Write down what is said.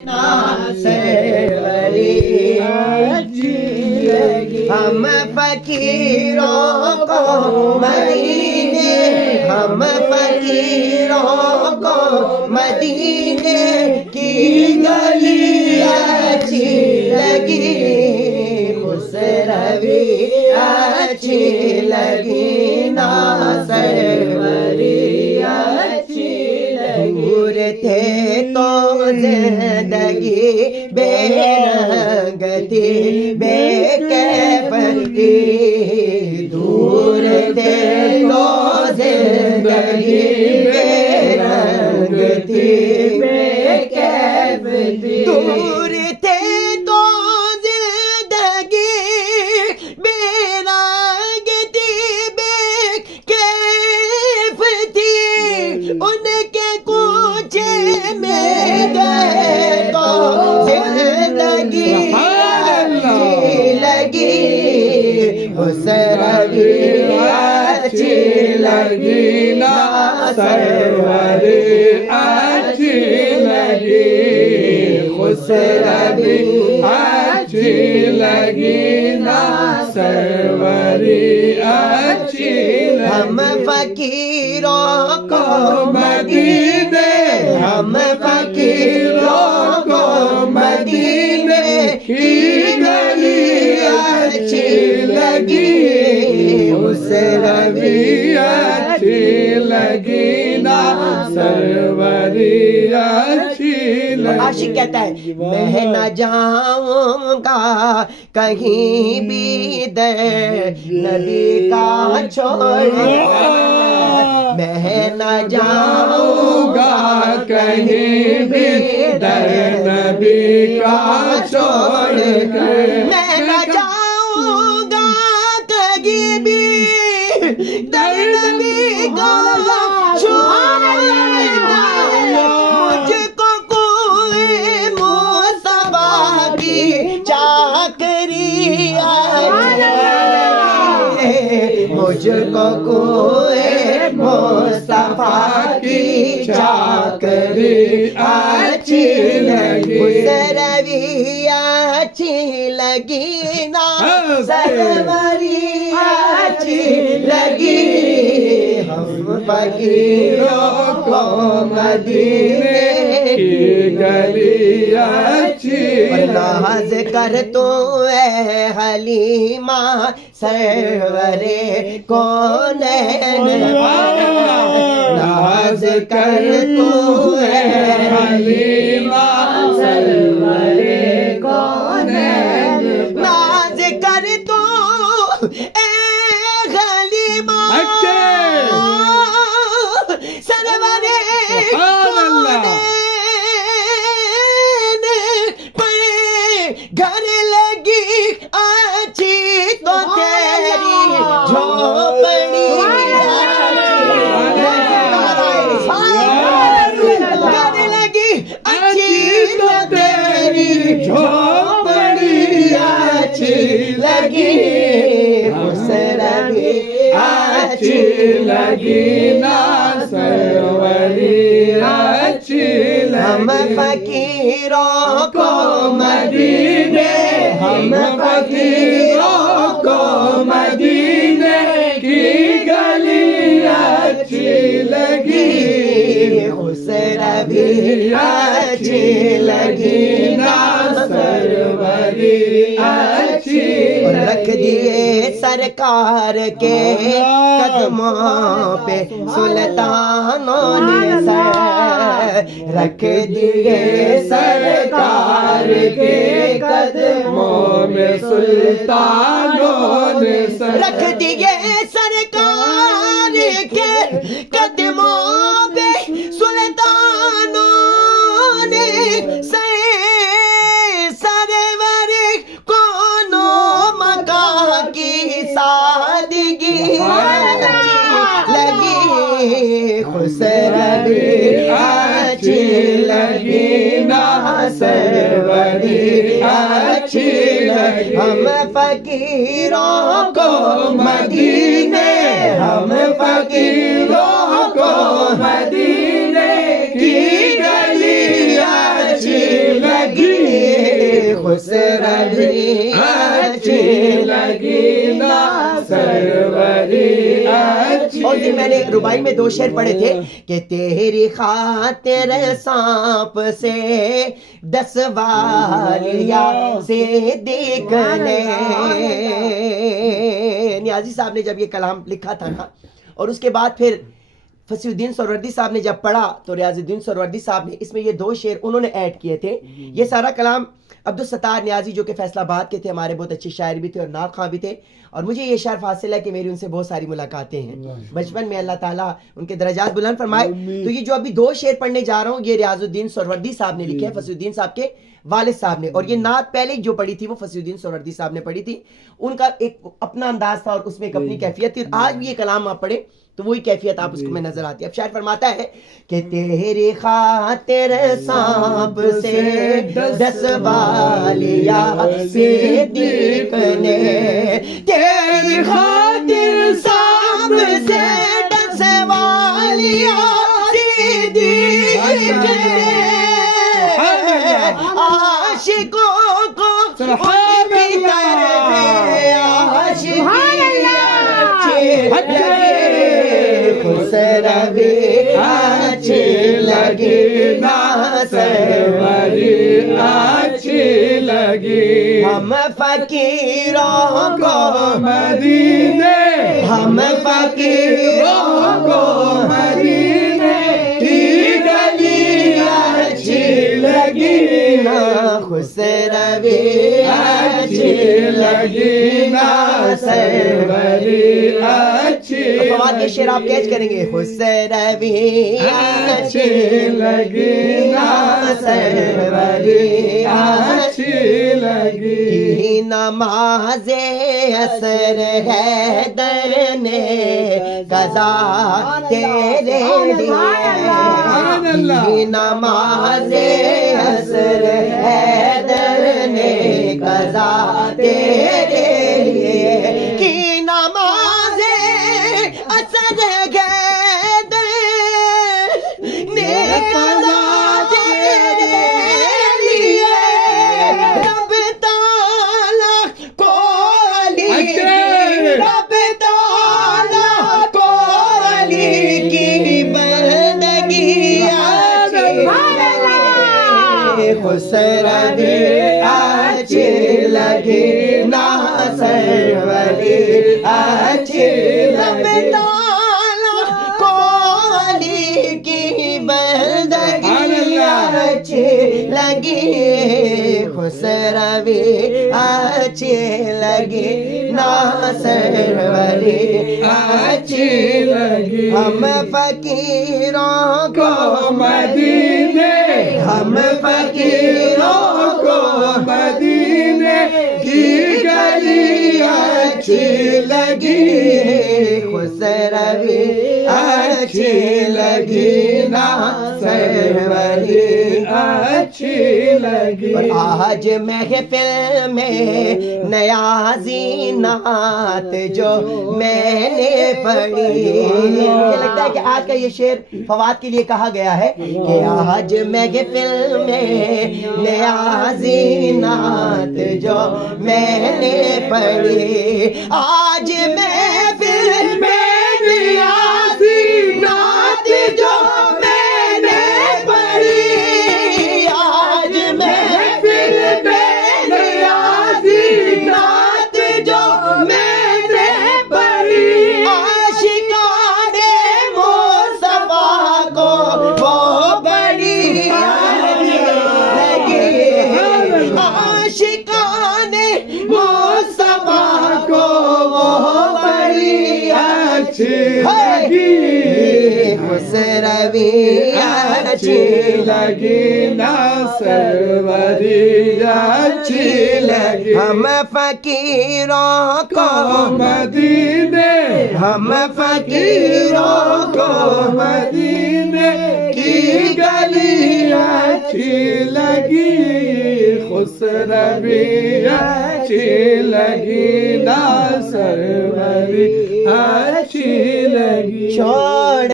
سروری ہم فقیروں کو مدینے، ہم فقیروں کو مدینے کی گلی اچھی لگی، خسروی اچھی لگی نا سروری اچھی لگی۔ دور تھے تو زندگی بے رنگ تھی، بے کیف تھی، دور تھے تو زندگی بے رنگ تھی، بے کیف تھی، دور تھے تو زندگی بے رنگ تھی، بے کیف تھی، ان کے کوچے میں گئے تو زندگی اچھی لگی، خسروی اچھی لگی نا سروری اچھی لگی، خسروی اچھی لگی نا سروری اچھی لگی۔ ہم فقیروں کو مدینے، ہم فقیروں کو مدینے کی گلی اچھی لگی، خسروی اچھی لگی نا سروری اچھی لگی۔ عاشق کہتا ہے میں نہ جاؤں گا کہیں بھی در نبی کا چھوڑ، میں نہ جاؤں گا کہیں بھی در نبی کا چھوڑ کر، میں نہ جاؤں گا کہیں بھی در نبی کا چھوڑ کر، مجھ کو کوئی مصطفیٰ کی چاکری مجھ کو کوئی مصطفیٰ کی چاکری اچھی لگی، خسروی اچھی لگی نا سروری اچھی لگی، ہم فقیروں کو مدینے کی گلی اچھی لگی۔ ناز کر تو اے حلیمہ سرورے کونین، ناز کر تو اے حلیمہ سرورے کونین، ناز کر تو اے حلیمہ سرورے کونین، پر گھر لگی اچھی تو تیری جھوپڑی، گھر لگی اچھی تو تیری جھوپڑی اچھی لگی، خسروی اچھی لگی نا سروری اچھی لگی۔ ہم فقیروں کو مدینے، ہم فقیروں کو مدینے کی گلی اچھی لگی، خسروی اچھی لگی نا سروری اچھی لگی۔ رکھ دیے سرکار کے قدموں پہ سلطانوں نے سر، رکھ دیے سرکار کے قدموں میں سلطانوں نے سر، رکھ دیے سرکار کے قدموں پہ سلطانوں نے سر، سرور کونوں مکان کی سادگی اچھی لگی، خسروی اچھی لگی نا سروری اچھی لگی۔ ہم فقیروں کو مدینے، ہم فقیروں کو مدینے کی گلی اچھی لگی، خسروی اچھی لگی نا سروری اچھی. اور یہ میں نے ربائی میں 2 شعر پڑھے تھے کہ تیری خاطر سانپ سے 10 والیا صدیق نے. نیازی صاحب نے جب یہ کلام لکھا تھا نا، اور اس کے بعد پھر فصیح الدین سہروردی صاحب نے جب پڑھا تو ریاض الدین سہروردی صاحب نے اس میں یہ 2 شعر انہوں نے ایڈ کیے تھے. یہ سارا کلام عبدالستار نیازی جو کہ فیصل آباد کے تھے، ہمارے بہت اچھے شاعر بھی تھے اور نعت خواں بھی تھے، اور مجھے یہ شرف حاصل ہے کہ میری ان سے بہت ساری ملاقاتیں ہیں بچپن میں. اللہ تعالیٰ ان کے درجات بلند فرمائے. تو یہ جو ابھی 2 شعر پڑھنے جا رہا ہوں یہ ریاض الدین سہروردی صاحب نے لکھے ہیں، فصیح الدین صاحب کے والد صاحب نے. اور یہ نعت پہلے جو پڑھی تھی وہ فصیح الدین سہروردی صاحب نے پڑھی تھی. ان کا ایک اپنا انداز تھا اور اس میں ایک اپنی کیفیت تھی. آج بھی یہ کلام آپ پڑھیں تو وہی کیفیت آپ اس کو میں نظر آتی ہے. اب شاعر فرماتا ہے کہ تیری خاطر سانپ سے 10 والیا صدیق نے. تیری خاطر سانپ سے 10 والیا صدیق نے. عاشقوں کو ان کی طرف عاشقی خسروی اچھی لگی نا سروری اچھی لگی. ہم فقیروں کو مدینے، ہم فقیروں کو مدینے کی گلی اچھی لگی نا خسروی اچھی لگی نا سروری اچھی. فواد کے شعر آپ کیچ کریں گے. خسروی اچھی لگی نا سروری اچھی لگی. نماز عصر حیدر نے قضا تیرے لیے. نماز عصر حیدر نے قضا تیرے لیے کی. نماز عصر حیدر نے قضا تیرے لیے. رب تعالیٰ کو علی، رب تعالیٰ کو علی کی بندگی خسروی اچھی لگی نا سروری اچھی. رب تعالیٰ کو علی کی بندگی اچھی لگی خسروی اچھی لگی نا سروری اچھی لگی. ہم فقیروں کو مدینے، ہم فقیروں کو مدینے کی گلی اچھی لگی خسروی اچھی لگی نا سروری اچھی لگی. اور آج محفل میں نیازی نعت جو میں نے پڑھی. مجھے لگتا ہے کہ آج کا یہ شعر فواد کے لیے کہا گیا ہے کہ آج محفل میں نیازی نعت جو میں نے پڑھی. آج محفل میں نیازی نعت جو میں نے پڑھی. آج محفل میں نیازی نعت جو میں نے پڑھی. عاشقان مصطفیٰ کو وہ بڑی لگی. عاشقان مصطفیٰ کو وہ بڑی اچھی لگی. خسروی اچھی لگی نا سروری اچھی لگی. ہم فقیروں کو مدینے، ہم فقیروں کو مدینے کی گلی اچھی لگی خسروی اچھی لگی نا سروری اچھی لگی. چھوڑ